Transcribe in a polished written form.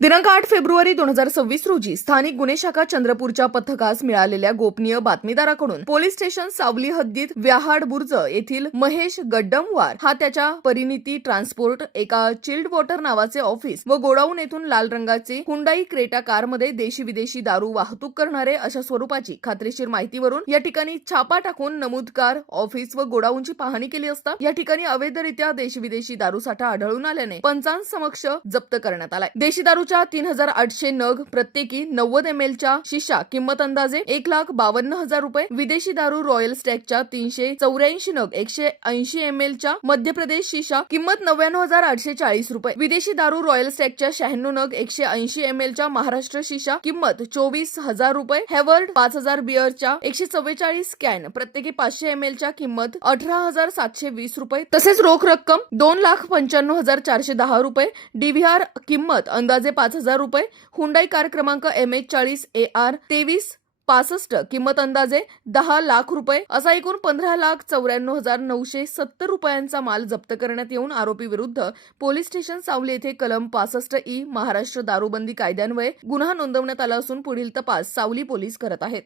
दिनांक 8 फेब्रुवारी 2026 रोजी स्थानिक गुन्हे शाखा चंद्रपूरच्या पथकास मिळालेल्या गोपनीय बातमीदाराकडून पोलीस स्टेशन सावली हद्दीत व्याहाड बुर्ज येथील महेश गड्डमवार हा त्याच्या परिणिती ट्रान्सपोर्ट एका चिल्ड वॉटर नावाचे ऑफिस व गोडाऊन येथून लाल रंगाचे हुंडाई क्रेटा कारमध्ये देशी विदेशी दारू वाहतूक करणारे अशा स्वरूपाची खात्रीशीर माहितीवरून या ठिकाणी छापा टाकून नमूदकार ऑफिस व गोडाऊनची पाहणी केली असता या ठिकाणी अवैधरित्या देशी विदेशी दारू साठा आढळून आल्याने पंचांसमक्ष जप्त करण्यात आलाय। देशी दारू 3800 नग प्रत्येकी 90 ml च्या शिशा किंमत अंदाजे 1,52,000 रुपये। विदेशी दारू रॉयल स्टॅगच्या 384 नग 180 ml च्या मध्य प्रदेश शिशा किंमत 99,840 रुपये। विदेशी दारू रॉयल स्टॅगच्या 96 नग 180 ml च्या महाराष्ट्र शिशा किंमत 24,000 रुपये। हेवर्ड 5000 बिअरच्या 144 कॅन प्रत्येकी 500 ml च्या किंमत 18,720 रुपये। तसेच रोख रक्कम 2,95,410 रुपये। डीव्हीआर किंमत अंदाजे 5,000 रुपये। हुंडाई कार क्रमांक MH40 AR 2365 किंमत अंदाजे 10 लाख रुपये असा एकूण 15,94,970 रुपयांचा माल जप्त करण्यात येऊन आरोपी विरुद्ध पोलीस स्टेशन सावली येथे कलम 65E महाराष्ट्र दारूबंदी कायद्यान्वये गुन्हा नोंदवण्यात आला असून पुढील तपास सावली पोलीस करत आहेत।